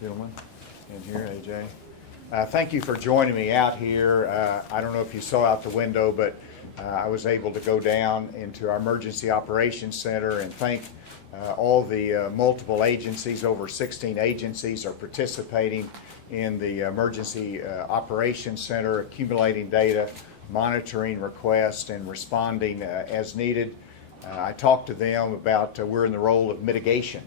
gentlemen in here, AJ. Thank you for joining me out here. I don't know if you saw out the window, but I was able to go down into our Emergency Operations Center and thank all the multiple agencies. Over 16 agencies are participating in the Emergency Operations Center, accumulating data, monitoring requests, and responding as needed. I talked to them about we're in the role of mitigation,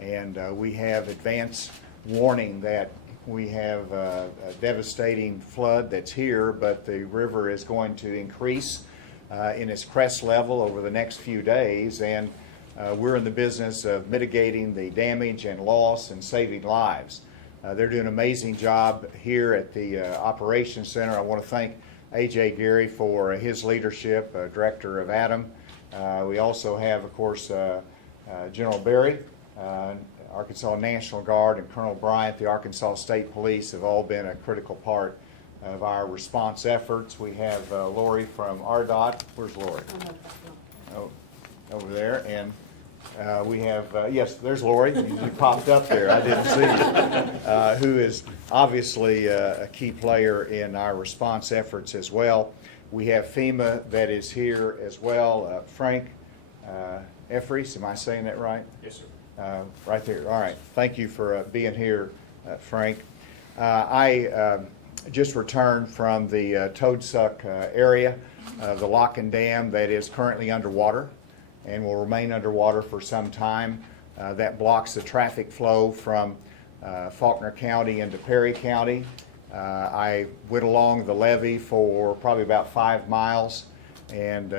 and we have advance warning that we have a devastating flood that's here, but the river is going to increase in its crest level over the next few days, and we're in the business of mitigating the damage and loss and saving lives. They're doing an amazing job here at the Operations Center. I want to thank A.J. Gary for his leadership, Director of ADAM. We also have, of course, General Berry, Arkansas National Guard, and Colonel Bryant, the Arkansas State Police, have all been a critical part of our response efforts. We have Lori from RDOT. Where's Lori? Oh, over there. And we have, yes, there's Lori. You popped up there. I didn't see you. Who is obviously a key player in our response efforts as well. We have FEMA that is here as well. Frank Effries, am I saying that right? Yes, sir. Right there. All right. Thank you for being here, Frank. I just returned from the Toadsuck area, the lock and dam that is currently underwater and will remain underwater for some time. That blocks the traffic flow from Faulkner County into Perry County. I went along the levee for probably about 5 miles and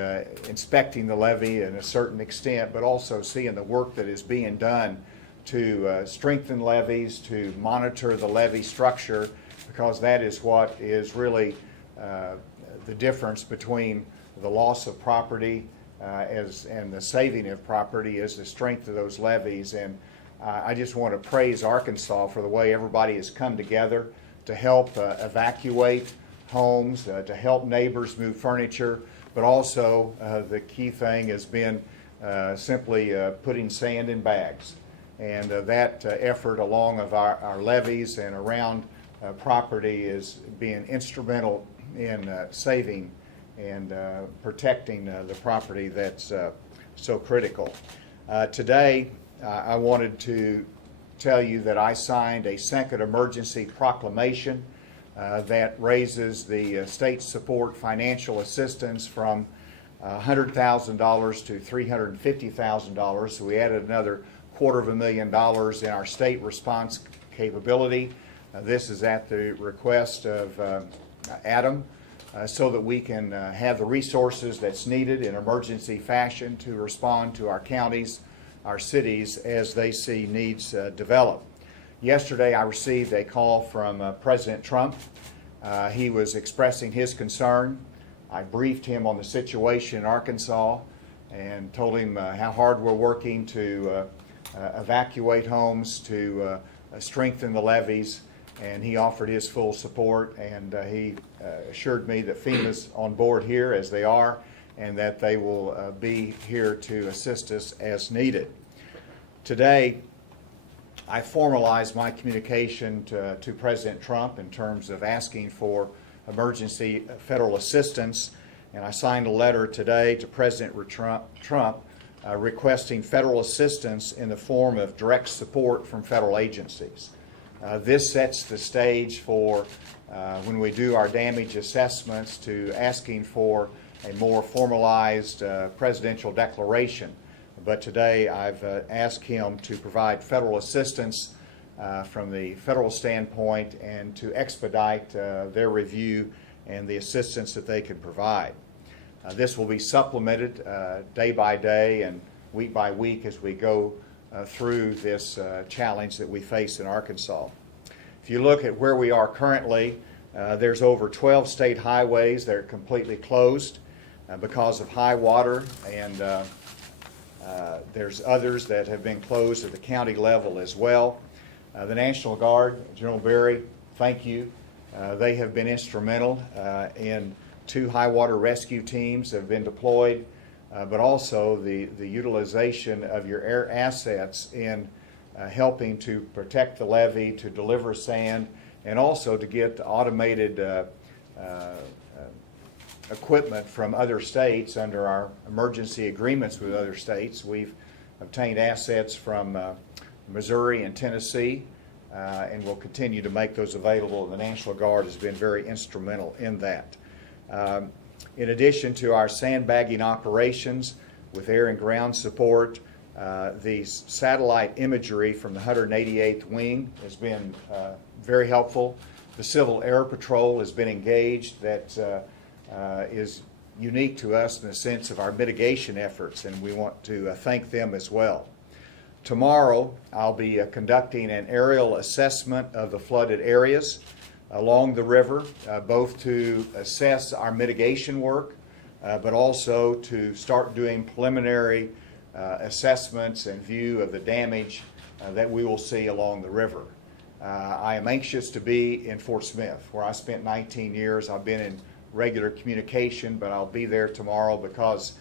inspecting the levee in a certain extent, but also seeing the work that is being done to strengthen levees, to monitor the levee structure, because that is what is really the difference between the loss of property and the saving of property is the strength of those levees. And I just want to praise Arkansas for the way everybody has come together to help evacuate homes, to help neighbors move furniture, but also the key thing has been simply putting sand in bags. And that effort along of our levees and around property is being instrumental in saving and protecting the property that's so critical. Today, I wanted to tell you that I signed a second emergency proclamation that raises the state support financial assistance from $100,000 to $350,000. So we added another $250,000 in our state response capability. This is at the request of ADAM so that we can have the resources that's needed in emergency fashion to respond to our counties, our cities, as they see needs develop. Yesterday, I received a call from President Trump. He was expressing his concern. I briefed him on the situation in Arkansas and told him how hard we're working to evacuate homes, to strengthen the levees, and he offered his full support, and he assured me that FEMA's on board here, as they are, and that they will be here to assist us as needed. Today, I formalized my communication to President Trump in terms of asking for emergency federal assistance, and I signed a letter today to President Trump requesting federal assistance in the form of direct support from federal agencies. This sets the stage for when we do our damage assessments to asking for a more formalized presidential declaration. But today I've asked him to provide federal assistance from the federal standpoint and to expedite their review and the assistance that they can provide. This will be supplemented day by day and week by week as we go through this challenge that we face in Arkansas. If you look at where we are currently, there's over 12 state highways that are completely closed because of high water, and there's others that have been closed at the county level as well. The National Guard, General Berry, thank you. They have been instrumental in 2 high water rescue teams have been deployed, but also the utilization of your air assets in helping to protect the levee, to deliver sand, and also to get automated equipment from other states under our emergency agreements with other states. We've obtained assets from Missouri and Tennessee, and we'll continue to make those available. The National Guard has been very instrumental in that. In addition to our sandbagging operations with air and ground support, the satellite imagery from the 188th Wing has been very helpful. The Civil Air Patrol has been engaged. That is unique to us in the sense of our mitigation efforts, and we want to thank them as well. Tomorrow, I'll be conducting an aerial assessment of the flooded areas along the river, both to assess our mitigation work, but also to start doing preliminary assessments and view of the damage that we will see along the river. I am anxious to be in Fort Smith, where I spent 19 years. I've been in regular communication, but I'll be there tomorrow because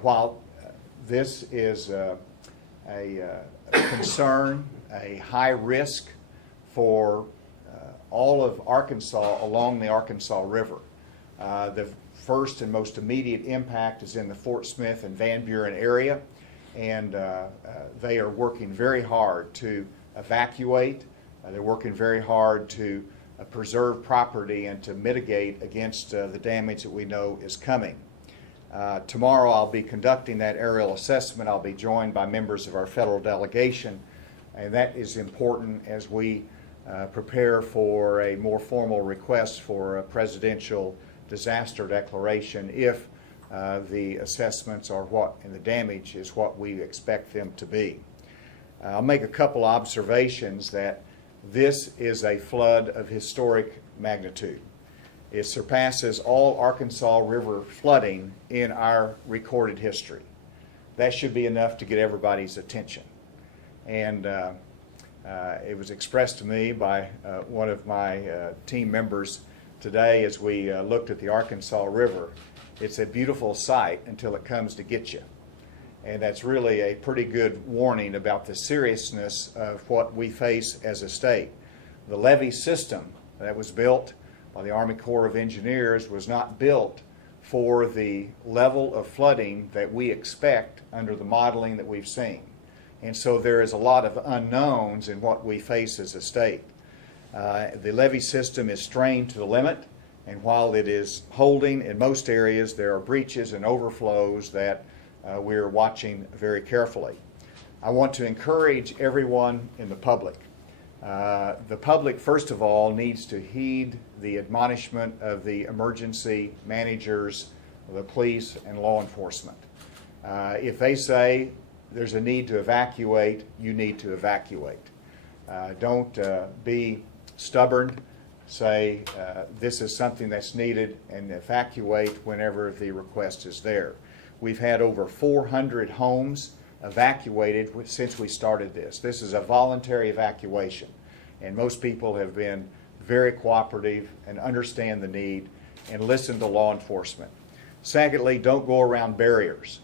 while this is a concern, a high risk for all of Arkansas along the Arkansas River, the first and most immediate impact is in the Fort Smith and Van Buren area, and they are working very hard to evacuate. They're working very hard to preserve property and to mitigate against the damage that we know is coming. Tomorrow I'll be conducting that aerial assessment. I'll be joined by members of our federal delegation, and that is important as we prepare for a more formal request for a presidential disaster declaration if the assessments are what and the damage is what we expect them to be. I'll make a couple observations that this is a flood of historic magnitude. It surpasses all Arkansas River flooding in our recorded history. That should be enough to get everybody's attention. And it was expressed to me by one of my team members today as we looked at the Arkansas River. It's a beautiful sight until it comes to get you. And that's really a pretty good warning about the seriousness of what we face as a state. The levee system that was built by the Army Corps of Engineers was not built for the level of flooding that we expect under the modeling that we've seen. And so there is a lot of unknowns in what we face as a state. The levee system is strained to the limit, and while it is holding in most areas, there are breaches and overflows that we're watching very carefully. I want to encourage everyone in the public. The public, first of all, needs to heed the admonishment of the emergency managers, the police, and law enforcement. If they say there's a need to evacuate, you need to evacuate. Don't be stubborn. Say this is something that's needed, and evacuate whenever the request is there. We've had over 400 homes evacuated since we started this. This is a voluntary evacuation, and most people have been very cooperative and understand the need and listen to law enforcement. Secondly, don't go around barriers.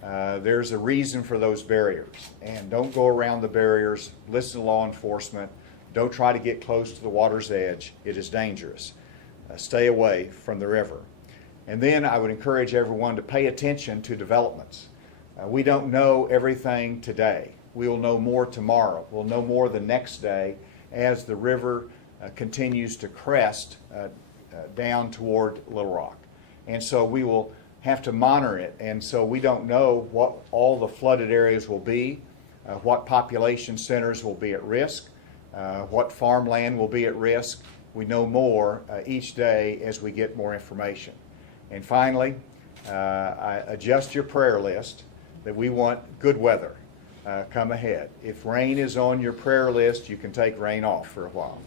There's a reason for those barriers, and don't go around the barriers. Listen to law enforcement. Don't try to get close to the water's edge. It is dangerous. Stay away from the river. And then I would encourage everyone to pay attention to developments. We don't know everything today. We will know more tomorrow. We'll know more the next day as the river continues to crest down toward Little Rock. And so we will have to monitor it. And so we don't know what all the flooded areas will be, what population centers will be at risk, what farmland will be at risk. We know more each day as we get more information. And finally, adjust your prayer list that we want good weather come ahead. If rain is on your prayer list, you can take rain off for a while.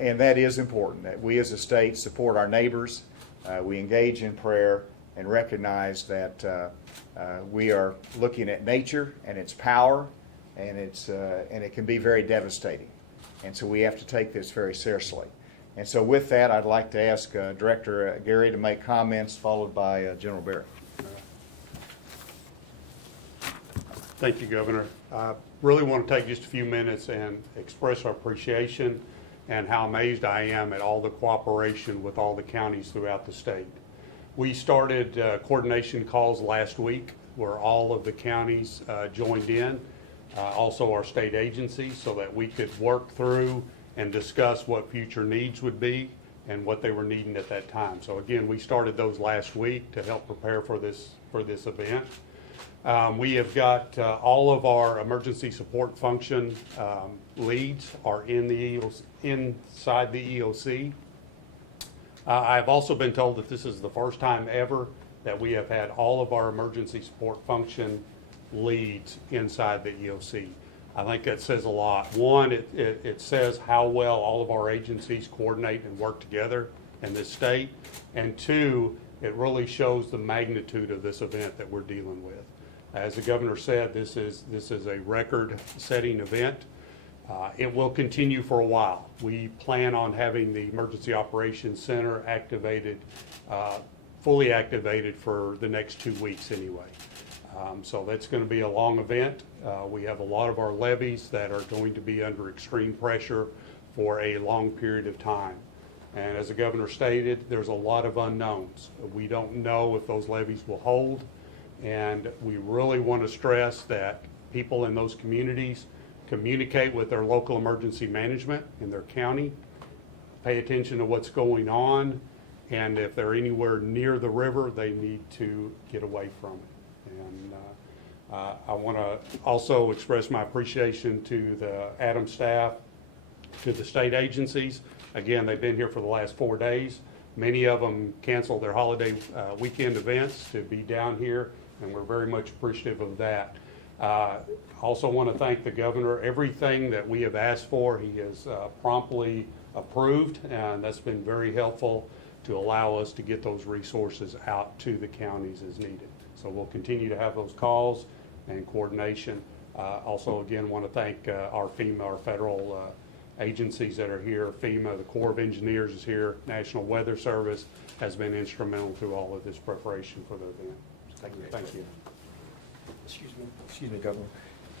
And that is important, that we as a state support our neighbors, we engage in prayer, and recognize that we are looking at nature and its power, and it can be very devastating. And so we have to take this very seriously. And so with that, I'd like to ask Director Gary to make comments, followed by General Barrett. Thank you, Governor. I really want to take just a few minutes and express our appreciation and how amazed I am at all the cooperation with all the counties throughout the state. We started coordination calls last week where all of the counties joined in, also our state agencies, so that we could work through and discuss what future needs would be and what they were needing at that time. So again, we started those last week to help prepare for this event. We have got all of our emergency support function leads are in the inside the EOC. I've also been told that this is the first time ever that we have had all of our emergency support function leads inside the EOC. I think that says a lot. One, it says how well all of our agencies coordinate and work together in this state. And two, it really shows the magnitude of this event that we're dealing with. As the governor said, this is a record-setting event. It will continue for a while. We plan on having the Emergency Operations Center activated, fully activated for the next 2 weeks anyway. So that's going to be a long event. We have a lot of our levees that are going to be under extreme pressure for a long period of time. And as the governor stated, there's a lot of unknowns. We don't know if those levees will hold. And we really want to stress that people in those communities communicate with their local emergency management in their county, pay attention to what's going on, and if they're anywhere near the river, they need to get away from it. And I want to also express my appreciation to the Adams staff, to the state agencies. Again, they've been here for the last 4 days. Many of them canceled their holiday weekend events to be down here, and we're very much appreciative of that. Also want to thank the governor. Everything that we have asked for, he has promptly approved, and that's been very helpful to allow us to get those resources out to the counties as needed. So we'll continue to have those calls and coordination. Also, again, want to thank our FEMA, our federal agencies that are here. FEMA, the Corps of Engineers is here. National Weather Service has been instrumental through all of this preparation for the event. Thank you. Excuse me, Governor.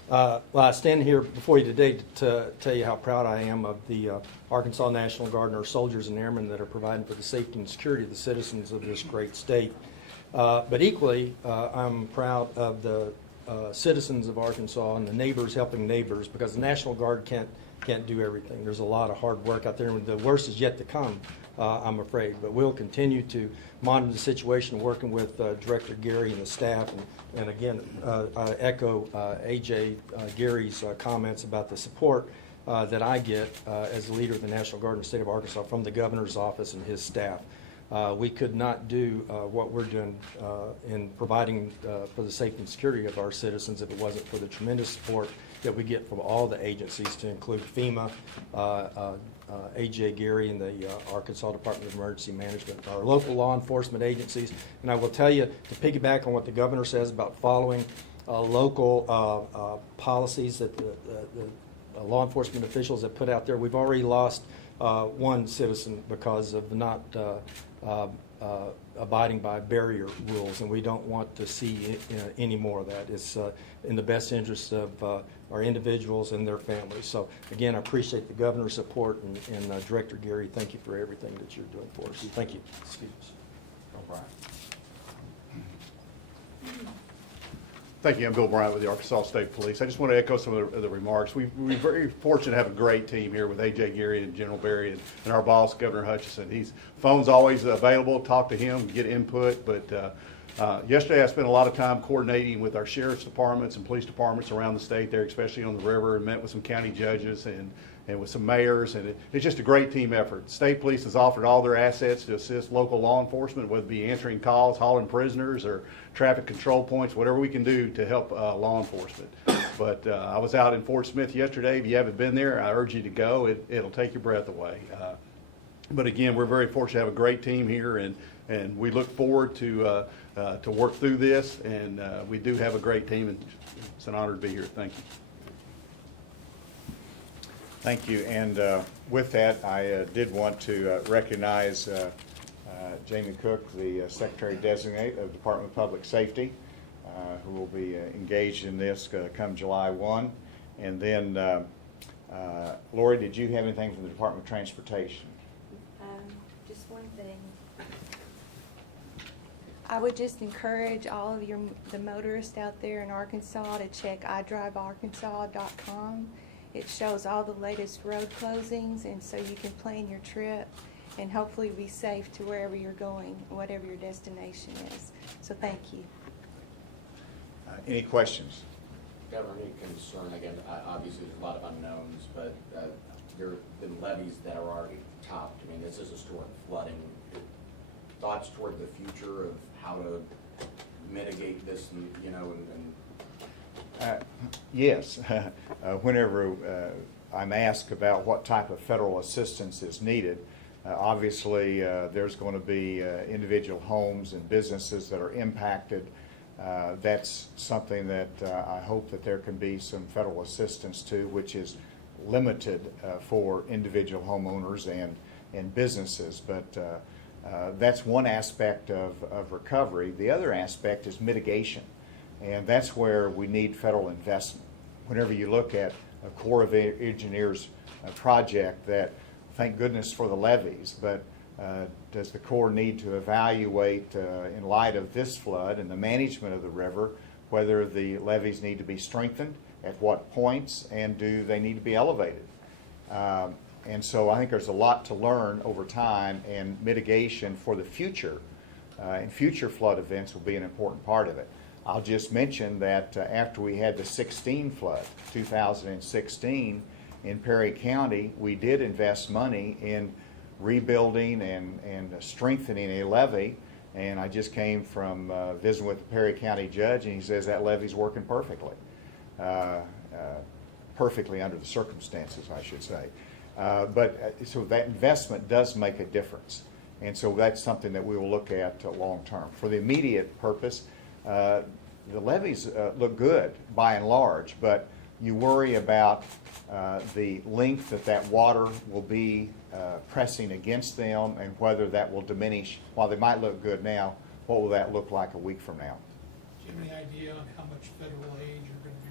Well, I stand here before you today to tell you how proud I am of the Arkansas National Guard and our soldiers and airmen that are providing for the safety and security of the citizens of this great state. But equally, I'm proud of the citizens of Arkansas and the neighbors helping neighbors, because the National Guard can't do everything. There's a lot of hard work out there, and the worst is yet to come, I'm afraid. But we'll continue to monitor the situation, working with Director Gary and the staff. And again, I echo A.J. Gary's comments about the support that I get as the leader of the National Guard in the state of Arkansas from the governor's office and his staff. We could not do what we're doing in providing for the safety and security of our citizens if it wasn't for the tremendous support that we get from all the agencies, to include FEMA, A.J. Gary and the Arkansas Department of Emergency Management, our local law enforcement agencies. And I will tell you, to piggyback on what the governor says about following local policies that the law enforcement officials have put out there, we've already lost one citizen because of not abiding by barrier rules, and we don't want to see any more of that. It's in the best interest of our individuals and their families. So again, I appreciate the governor's support, and Director Gary, thank you for everything that you're doing for us. Thank you. Excuse me. All right. Thank you. I'm Bill Bryant with the Arkansas State Police. I just want to echo some of the remarks. We're very fortunate to have a great team here with A.J. Gary and General Berry and our boss, Governor Hutchinson. Phone's always available. Talk to him, get input. But yesterday I spent a lot of time coordinating with our sheriff's departments and police departments around the state there, especially on the river, and met with some county judges and with some mayors, and it's just a great team effort. State police has offered all their assets to assist local law enforcement, whether it be answering calls, hauling prisoners, or traffic control points, whatever we can do to help law enforcement. But I was out in Fort Smith yesterday. If you haven't been there, I urge you to go. It'll take your breath away. But again, we're very fortunate to have a great team here, and we look forward to work through this, and we do have a great team, and it's an honor to be here. Thank you. Thank you. And with that, I did want to recognize Jamie Cook, the Secretary Designate of Department of Public Safety, who will be engaged in this come July 1. And then, Lori, did you have anything from the Department of Transportation? Just one thing. I would just encourage all of the motorists out there in Arkansas to check idrivearkansas.com. It shows all the latest road closings, and so you can plan your trip and hopefully be safe to wherever you're going, whatever your destination is. So thank you. Any questions? Governor, any concern, again, obviously there's a lot of unknowns, but there have been levees that are already topped. I mean, this is historic flooding. Thoughts toward the future of how to mitigate this, and, you know, Yes. Whenever I'm asked about what type of federal assistance is needed, obviously there's going to be individual homes and businesses that are impacted. That's something that I hope that there can be some federal assistance to, which is limited for individual homeowners and businesses. But that's one aspect of recovery. The other aspect is mitigation, and that's where we need federal investment. Whenever you look at a Corps of Engineers project that, thank goodness for the levees, but does the Corps need to evaluate, in light of this flood and the management of the river, whether the levees need to be strengthened, at what points, and do they need to be elevated? And so I think there's a lot to learn over time, and mitigation for the future and future flood events will be an important part of it. I'll just mention that after we had the 2016 in Perry County, we did invest money in rebuilding and strengthening a levee. And I just came from visiting with the Perry County judge, and he says that levee's working perfectly. Perfectly under the circumstances, I should say. So that investment does make a difference. And so that's something that we will look at long term. For the immediate purpose, the levees look good by and large, but you worry about the length that water will be pressing against them, and whether that will diminish. While they might look good now, what will that look like a week from now? Do you have any idea on how much federal aid you're going to be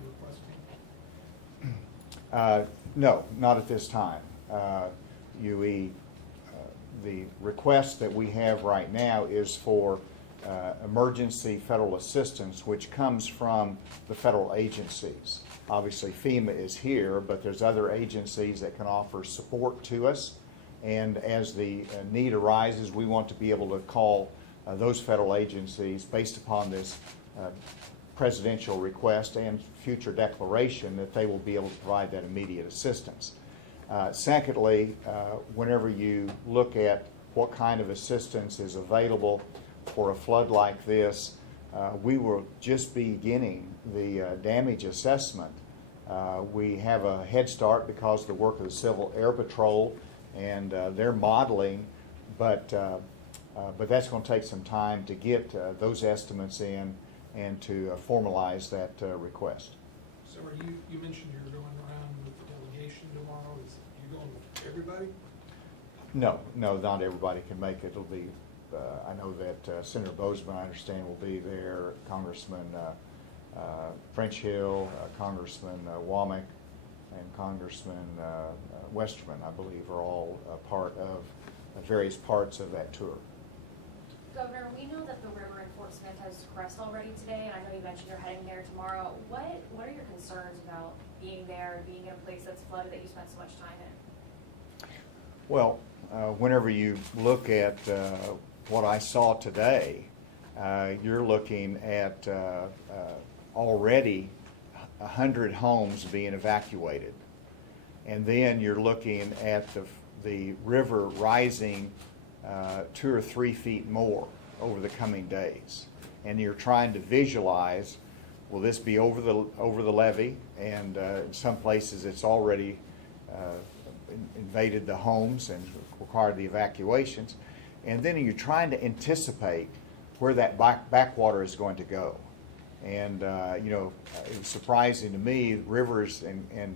requesting? No, not at this time. The request that we have right now is for emergency federal assistance, which comes from the federal agencies. Obviously FEMA is here, but there's other agencies that can offer support to us. And as the need arises, we want to be able to call those federal agencies based upon this presidential request and future declaration that they will be able to provide that immediate assistance. Secondly, whenever you look at what kind of assistance is available for a flood like this, we will just be beginning the damage assessment. We have a head start because of the work of the Civil Air Patrol and their modeling, but that's going to take some time to get those estimates in and to formalize that request. So you mentioned you're going around with the delegation tomorrow. You going with everybody? No, not everybody can make it. It'll be, I know that Senator Bozeman, I understand, will be there, Congressman French Hill, Congressman Womack, and Congressman Westerman, I believe, are all part of various parts of that tour. Governor, we know that the river in Fort Smith has crest already today, and I know you mentioned you're heading there tomorrow. What are your concerns about being there, being in a place that's flooded that you spent so much time in? Well, whenever you look at what I saw today, you're looking at already 100 homes being evacuated. And then you're looking at the river rising 2 or 3 feet more over the coming days. And you're trying to visualize, will this be over the levee? And in some places it's already invaded the homes and required the evacuations. And then you're trying to anticipate where that backwater is going to go. And it was surprising to me, rivers and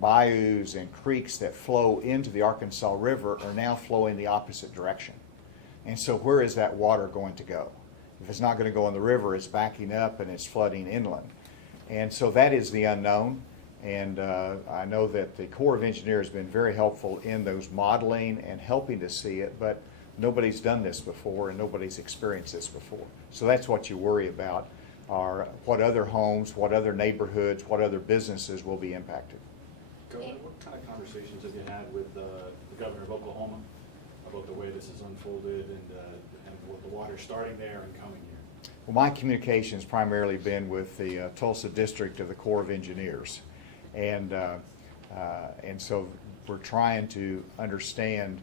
bayous and creeks that flow into the Arkansas River are now flowing the opposite direction. And so where is that water going to go? If it's not going to go in the river, it's backing up and it's flooding inland. And so that is the unknown. And I know that the Corps of Engineers has been very helpful in those modeling and helping to see it, but nobody's done this before and nobody's experienced this before. So that's what you worry about, are what other homes, what other neighborhoods, what other businesses will be impacted. Governor, what kind of conversations have you had with the governor of Oklahoma about the way this has unfolded and with the water starting there and coming here? Well, my communication has primarily been with the Tulsa District of the Corps of Engineers. And so we're trying to understand,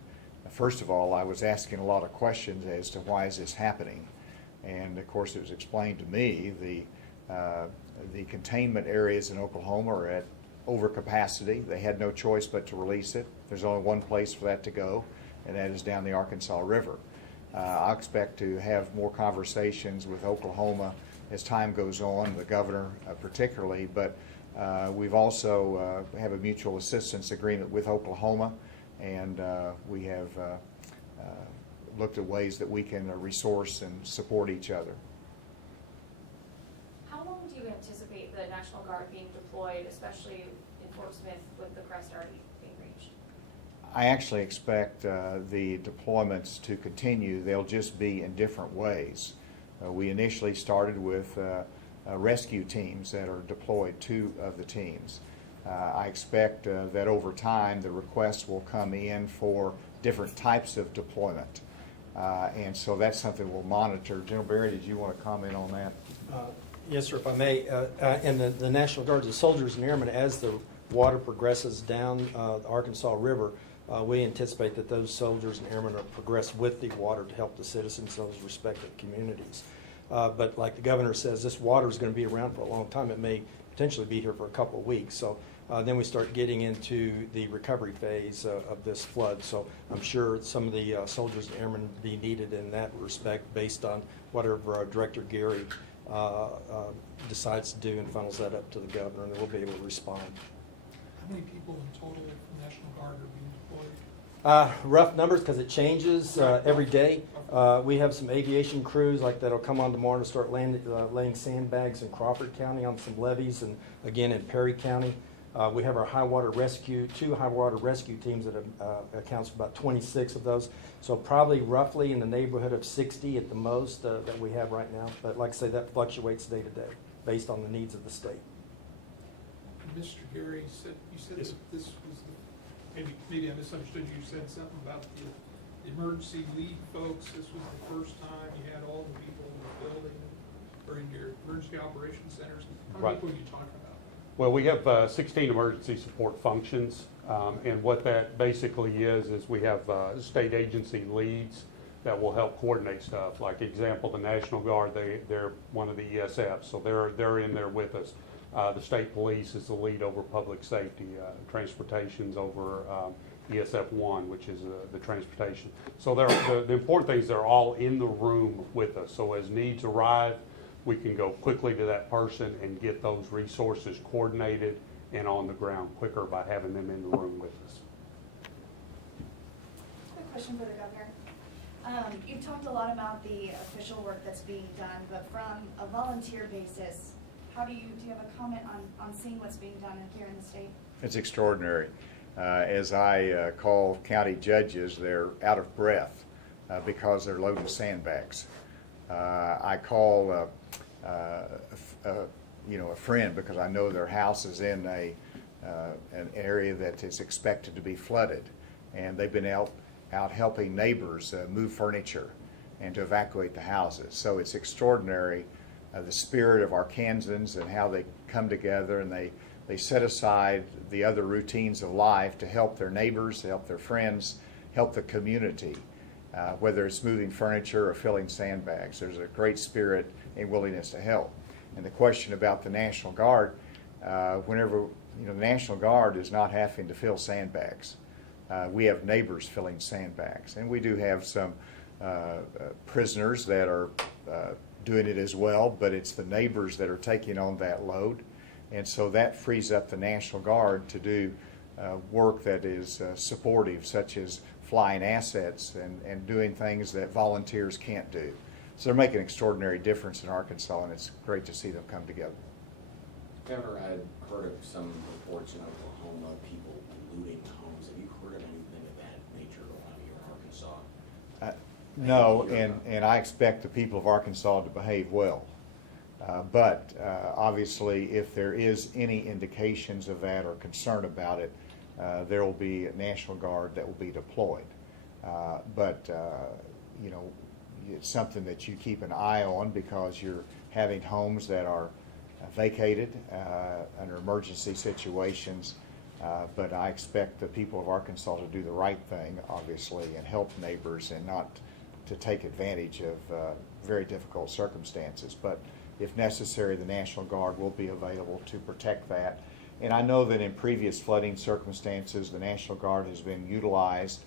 first of all, I was asking a lot of questions as to why is this happening. And of course, it was explained to me the containment areas in Oklahoma are at overcapacity. They had no choice but to release it. There's only one place for that to go, and that is down the Arkansas River. I expect to have more conversations with Oklahoma as time goes on, the governor particularly, but we've also have a mutual assistance agreement with Oklahoma, and we have looked at ways that we can resource and support each other. How long do you anticipate the National Guard being deployed, especially in Fort Smith with the crest already being reached? I actually expect the deployments to continue. They'll just be in different ways. We initially started with rescue teams that are deployed, 2 of the teams. I expect that over time the requests will come in for different types of deployment. And so that's something we'll monitor. General Berry, did you want to comment on that? Yes, sir, if I may. And the National Guard, the soldiers and airmen, as the water progresses down the Arkansas River, we anticipate that those soldiers and airmen are progress with the water to help the citizens of those respective communities. But like the governor says, this water is going to be around for a long time. It may potentially be here for a couple of weeks. So then we start getting into the recovery phase of this flood. So I'm sure some of the soldiers and airmen be needed in that respect based on whatever Director Gary decides to do and funnels that up to the governor, and we'll be able to respond. How many people in total from National Guard are being deployed? Rough numbers, because it changes every day. We have some aviation crews like that'll come on tomorrow to start laying sandbags in Crawford County on some levees, and again in Perry County. We have our two high water rescue teams that accounts for about 26 of those. So probably roughly in the neighborhood of 60 at the most that we have right now. But like I say, that fluctuates day to day based on the needs of the state. And Mr. Gary, you said Yes. that this was, maybe I misunderstood, you said something about the emergency lead folks. This was the first time you had all the people in the building or in your emergency operations centers. How many Right. people are you talking about? Well, we have 16 emergency support functions, and what that basically is we have state agency leads that will help coordinate stuff. Like example, the National Guard, they're one of the ESFs, so they're in there with us. The state police is the lead over public safety. Transportation's over ESF 1, which is the transportation. So the important thing is they're all in the room with us. So as needs arrive, we can go quickly to that person and get those resources coordinated and on the ground quicker by having them in the room with us. Quick question for the governor. You've talked a lot about the official work that's being done, but from a volunteer basis, do you have a comment on seeing what's being done here in the state? It's extraordinary. As I call county judges, they're out of breath because they're loading sandbags. I call a friend because I know their house is in an area that is expected to be flooded, and they've been out helping neighbors move furniture and to evacuate the houses. So it's extraordinary the spirit of Arkansans and how they come together and they set aside the other routines of life to help their neighbors, to help their friends, help the community. Whether it's moving furniture or filling sandbags, there's a great spirit and willingness to help. And the question about the National Guard, whenever the National Guard is not having to fill sandbags. We have neighbors filling sandbags, and we do have some prisoners that are doing it as well, but it's the neighbors that are taking on that load. And so that frees up the National Guard to do work that is supportive, such as flying assets and doing things that volunteers can't do. So they're making an extraordinary difference in Arkansas, and it's great to see them come together. Governor, I've heard of some reports in Oklahoma, people looting homes. Have you heard of anything of that nature going on here in Arkansas? No, and I expect the people of Arkansas to behave well. But obviously, if there is any indications of that or concern about it, there will be a National Guard that will be deployed. But you know, it's something that you keep an eye on because you're having homes that are vacated under emergency situations. But I expect the people of Arkansas to do the right thing, obviously, and help neighbors and not to take advantage of very difficult circumstances. But if necessary, the National Guard will be available to protect that. And I know that in previous flooding circumstances, the National Guard has been utilized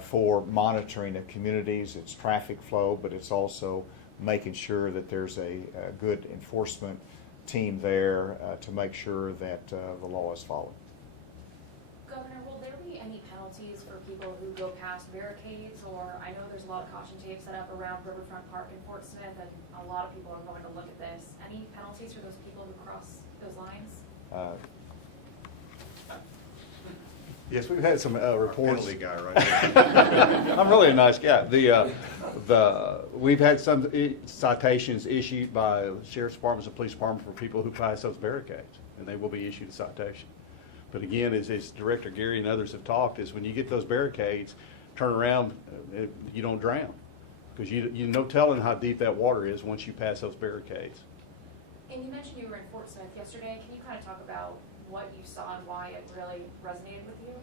for monitoring of communities, its traffic flow, but it's also making sure that there's a good enforcement team there to make sure that the law is followed. Governor, will there be any penalties for people who go past barricades? Or I know there's a lot of caution tape set up around Riverfront Park in Fort Smith, and a lot of people are going to look at this. Any penalties for those people who cross those lines? Yes, we've had some reports. Penalty guy right there. I'm really a nice guy. We've had some citations issued by sheriff's departments and police department for people who pass those barricades, and they will be issued a citation. But again, as Director Gary and others have talked, is when you get those barricades, turn around, you don't drown, because you no telling how deep that water is once you pass those barricades. And you mentioned you were in Fort Smith yesterday. Can you kind of talk about what you saw and why it really resonated with you?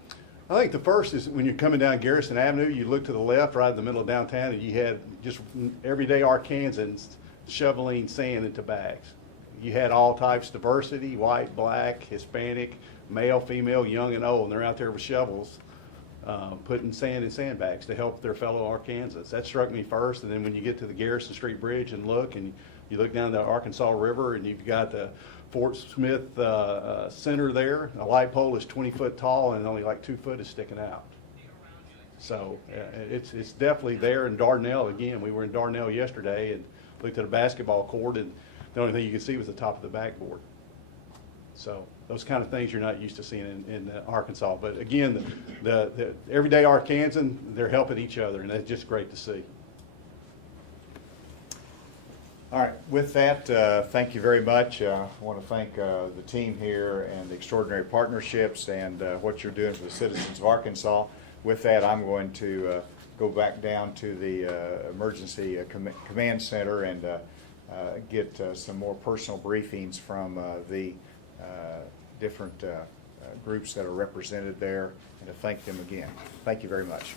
I think the first is when you're coming down Garrison Avenue, you look to the left right in the middle of downtown, and you had just everyday Arkansans shoveling sand into bags. You had all types of diversity, white, black, Hispanic, male, female, young and old, and they're out there with shovels putting sand in sandbags to help their fellow Arkansans. That struck me first, and then when you get to the Garrison Street Bridge and look, and you look down the Arkansas River, and you've got the Fort Smith Center there. A light pole is 20 foot tall, and only like 2 foot is sticking out. So it's definitely there. In Dardanelle, again, we were in Dardanelle yesterday and looked at a basketball court, and the only thing you could see was the top of the backboard. So those kind of things you're not used to seeing in Arkansas. But again, the everyday Arkansan, they're helping each other, and that's just great to see. All right, with that, thank you very much. I want to thank the team here and the extraordinary partnerships and what you're doing for the citizens of Arkansas. With that, I'm going to go back down to the emergency command center and get some more personal briefings from the different groups that are represented there, and to thank them again. Thank you very much.